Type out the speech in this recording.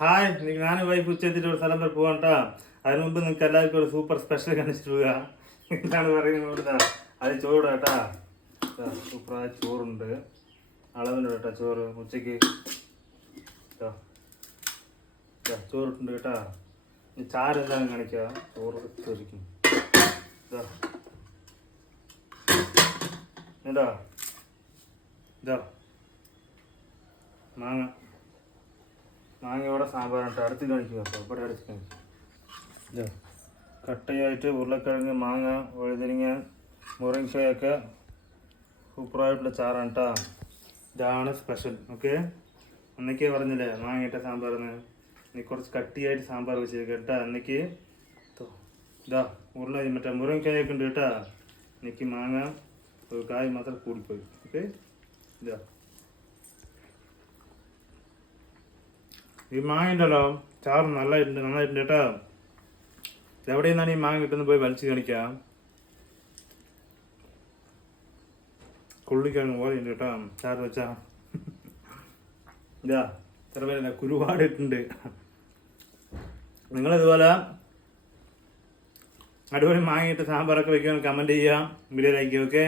Hi, ഞാൻ wife ഉച്ചെത്തിട്ട് ഒരു സ്ഥലം വരെ പോകണ്ടാ. അതിന് മുമ്പ് നിങ്ങൾക്ക് എല്ലാവർക്കും ഒരു സൂപ്പർ സ്പെഷ്യൽ കാണിച്ചിട്ട് പോവുക. എന്താണ് പറയുന്നത്? അത് ചോറ് കേട്ടാ. സൂപ്പറായ ചോറുണ്ട്, അളവുണ്ട് കേട്ടോ. ചോറ് ഉച്ചയ്ക്ക് ചോറിട്ടുണ്ട് കേട്ടാ. ഇനി ചാറ് എന്താണെന്ന് കാണിക്കുക. ചോറ് തെറിക്കും എന്താ ഇതാ മാങ്ങയോടെ സാമ്പാറിട്ട് അടുത്ത് കാണിക്കുക. അപ്പോൾ ഇവിടെ അടുത്ത് കാണിക്കുക. ഇതാ കട്ടയായിട്ട് ഉരുളക്കിഴങ്ങ്, മാങ്ങ, വഴുതനങ്ങ, മുരിങ്ങയൊക്കെ സൂപ്പറായിട്ടുള്ള ചാറാണ് കേട്ടോ. ഇതാണ് സ്പെഷ്യൽ. ഓക്കെ, അന്നൊക്കെ പറഞ്ഞില്ലേ മാങ്ങയിട്ട സാമ്പാറിന്. നീ കുറച്ച് കട്ടിയായിട്ട് സാമ്പാർ വെച്ച് കേട്ടാ. അന്നേക്ക് ഇതാ മറ്റേ മുരിങ്ങക്കായൊക്കെ ഉണ്ട് കേട്ടാ. എനിക്ക് മാങ്ങ ഒരു കായ് മാത്രം കൂടിപ്പോയി. ഓക്കെ, ഇതാ ഈ മാങ്ങ ഉണ്ടല്ലോ, ചാറ് നന്നായിട്ടുണ്ട് കേട്ടോ. എവിടെ നിന്നാണ് ഈ മാങ്ങ കിട്ടുന്നത്? പോയി വലിച്ചു കാണിക്കാം. കൊള്ളിക്കാണ് പോലെ ഉണ്ട് കേട്ടോ ചാറ് വെച്ചാ. ഇതാ ചില പേര് കുരുപാട് ഇട്ടുണ്ട്. നിങ്ങളിതുപോലെ അടിപൊളി മാങ്ങയിട്ട് സാമ്പാറൊക്കെ വയ്ക്കാൻ കമൻറ്റ് ചെയ്യാം, വീഡിയോ ലൈക്ക്. ഓക്കെ.